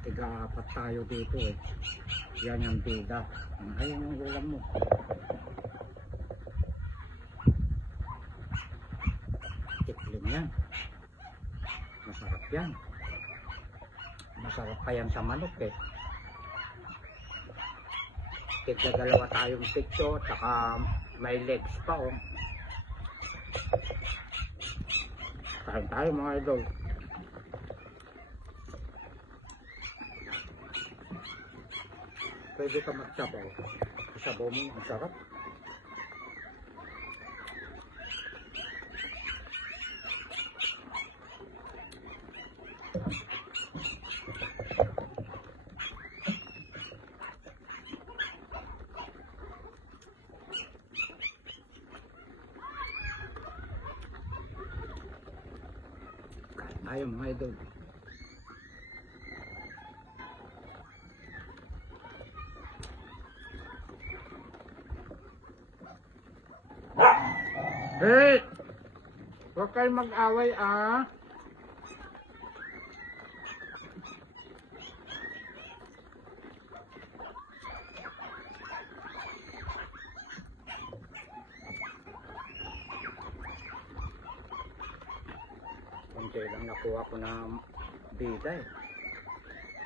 Tiga-apat tayo dito eh. Yan yung bida. Ayun yung ulam mo. Tikling yan. Masarap yan. Masarap pa yan sa manok eh. Tigdadalawa tayong picture, tsaka may legs pa oh. Kain tayo mga idol. Pwede ka magsabaw. Sabaw mo, ang sarap. Tayo mga idol. Hey! Huwag kayong mag-away ah. Kunti lang nakuha ko na bida eh.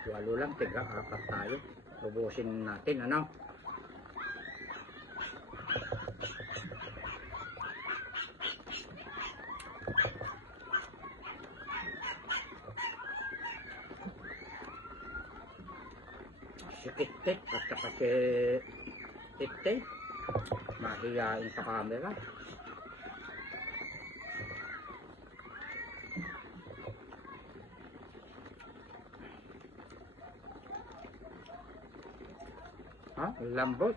Walo lang, tiga-apat tayo. Ubusin natin, ano? Si Tik-Tik at saka si Tik-Tik mahihain sa camera. Ha? Lambot.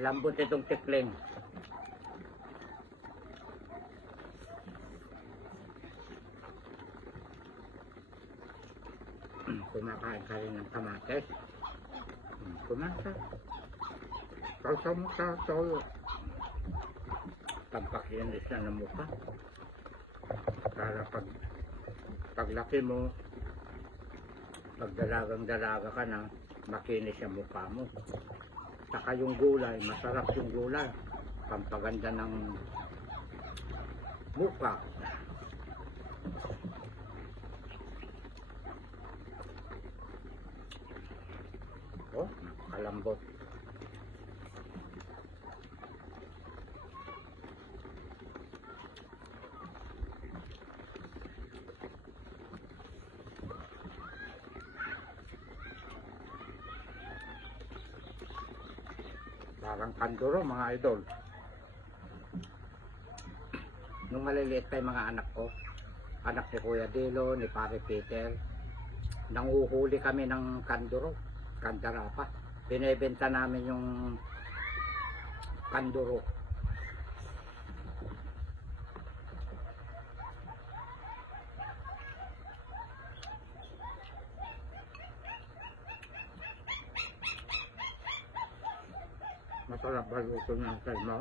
Lambot itong tikling. Kumakain ka rin ng kamates. Kumasa. Kausaw mo sa toyo. Pagpakinis na ng mukha. Para paglaki mo, pagdalagang-dalaga ka na, makinis ang mukha mo. Saka yung gulay, masarap yung gulay. Pampaganda ng mukha. Oh, nakalambot. Parang kanduro mga idol. Nung maliliit pa yung mga anak ko, anak ni Kuya Dilo, ni Pare Peter, nanguhuli kami ng kanduro, kandarapa. Binebenta namin yung kanduro. Masarap ba luto ng uncle mo?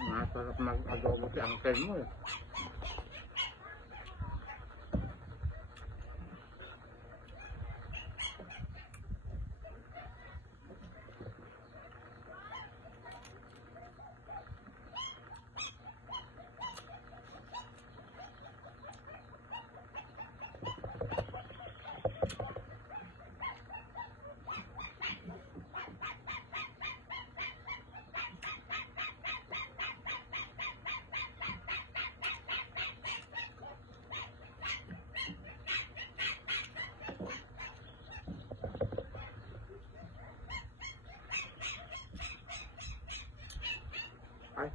Masarap mag-adobo si uncle mo eh. Ay,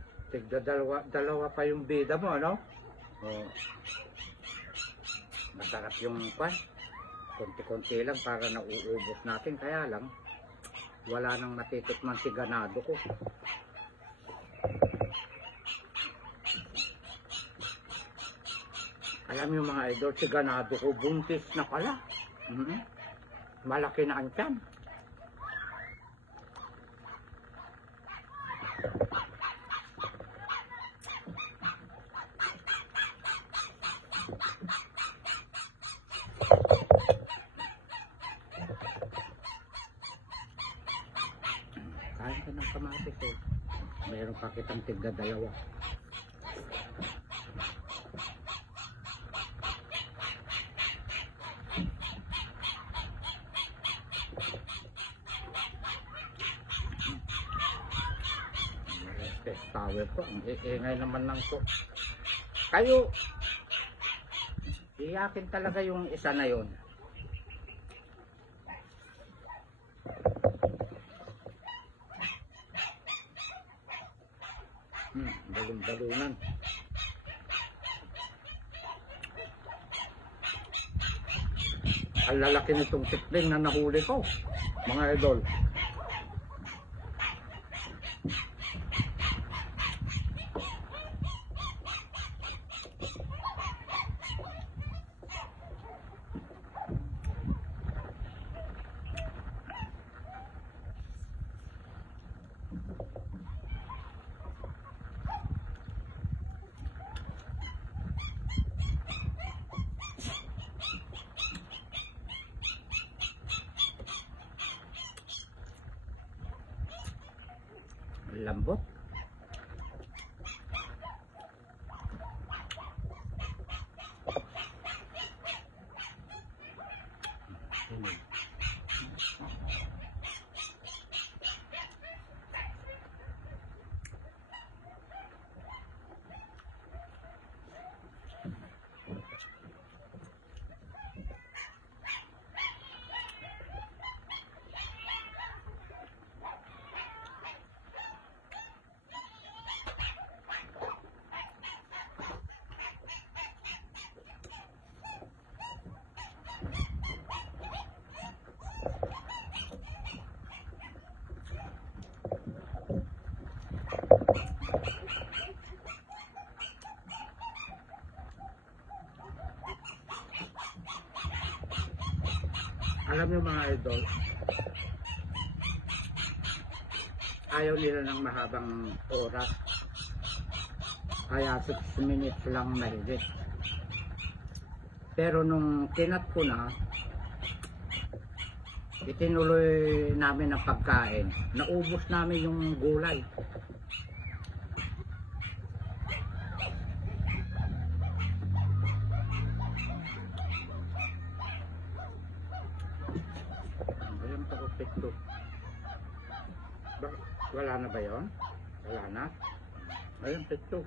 dalawa pa yung bida mo, ano? Oh. Masarap yung pan. Konti-konti lang para nauubos natin. Kaya lang, wala nang matitikman si ganado ko. Alam yung mga idol, si ganado ko, buntis na pala. Malaki na ang tiyan. Kain ka ng kamatis eh. Mayroon pa kitang tigda dalawa. Test power ko. Ang iingay naman lang to. Kayo, iyakin talaga yung isa na yon. Balon-balunan. Ang lalaki nitong tikling na nahuli ko, mga idol. Lambot. Alam niyo mga idol, ayaw nila ng mahabang oras. Kaya 6 minutes lang mahigit. Pero nung kinat ko na, itinuloy namin ang pagkain. Naubos namin yung gulay. Ayun, pakupit to. Wala na ba yun? Wala na? Ayun, pito.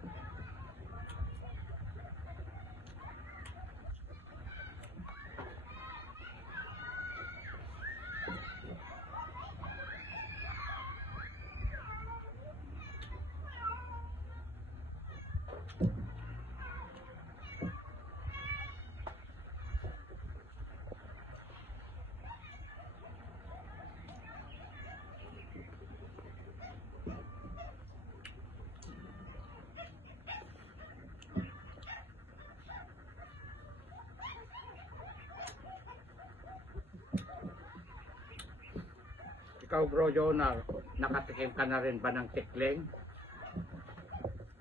Ikaw bro Jonah, nakatikim ka na rin ba ng tikling?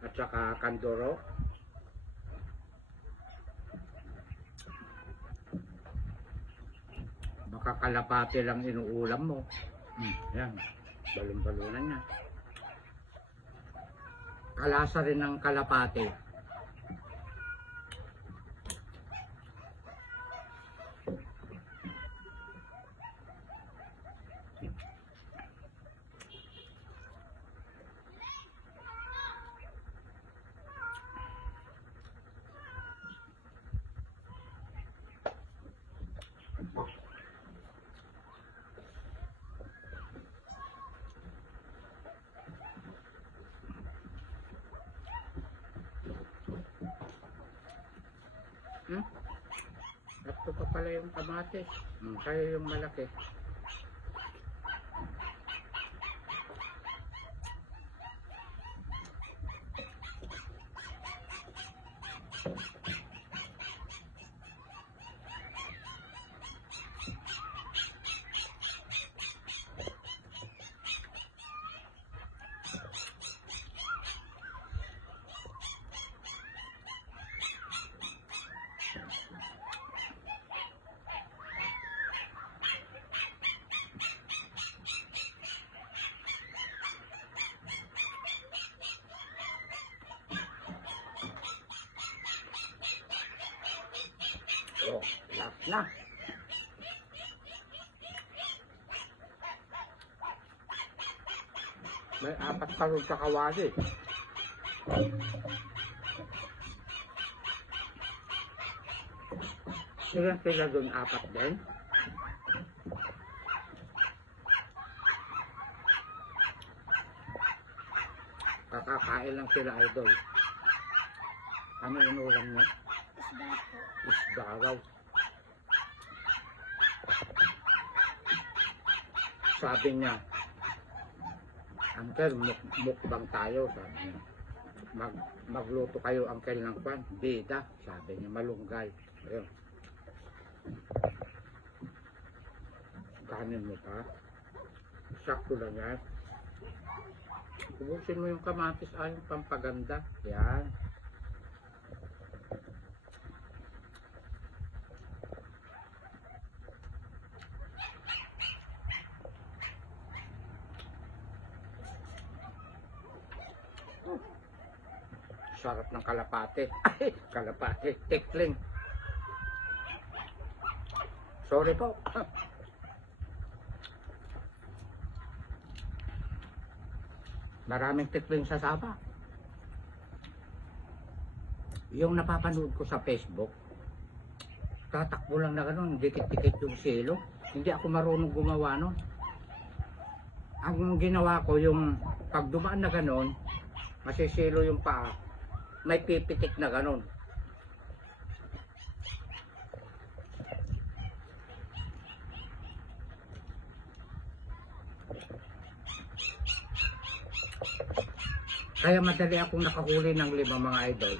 At saka kanduro? Baka kalapati lang inuulam mo. Yan, balon-balunan niya. Kalasa rin ng kalapati. Ito pa pala yung kamatis. Kaya yung malaki. na. May 4 pa rin sa kawali. Sila doon 4 din. Kakakain lang sila, idol. Ano yung ulam niya? Isda po. Isda raw. Sabi niya, Uncle, mukbang tayo, sabi niya. Magluto kayo, Uncle, ng pan. Bida, sabi niya, malunggay. Ayun. Kanin mo pa. Sakto lang yan. Ubusin mo yung kamatis, yung pampaganda. Yan. Sarap ng kalapate. Ay, kalapate. Tikling. Sorry po. Maraming tikling sa saba. Yung napapanood ko sa Facebook, tatakbo lang na gano'n, dikit-dikit yung silo. Hindi ako marunong gumawa nun. Ang ginawa ko, yung pag dumaan na gano'n, masisilo yung paa, may pipitik na gano'n. Kaya madali akong nakahuli ng 5 mga idol.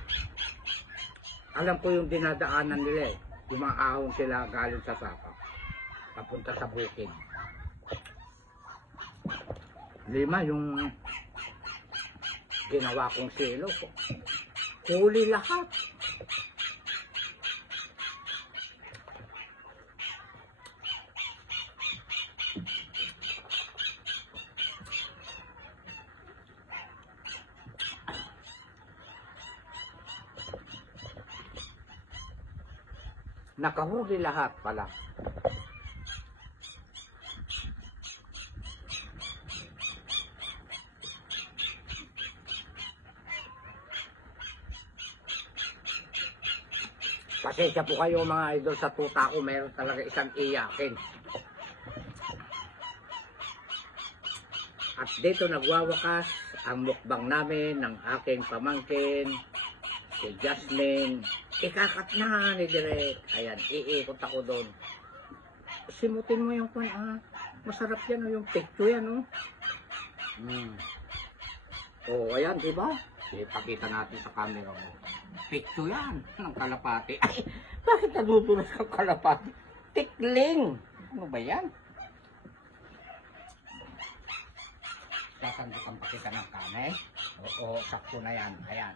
Alam ko yung dinadaanan nila eh. Dumaahon sila galing sa sapa. Papunta sa bukid. 5 yung ginawa kong silo. Huli lahat. Nakahuli lahat pala. Pasensya po kayo mga idol sa tuta ko, meron talaga isang iyakin. At dito nagwawakas ang mukbang namin ng aking pamangkin, si Jasmine. Ikakat na ni Direk. Ayan, iikot ako doon. Simutin mo yung masarap yan, yung picture yan, Oh, ayan, di ba? Ipakita natin sa camera mo. Picture yan ng kalapati. Ay, bakit nagugulas ka kalapati? Tikling! Ano ba yan? Sasandukan pa kita ng kamay. Oo, sakto na yan. Ayan.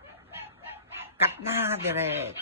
Cut na, Direk.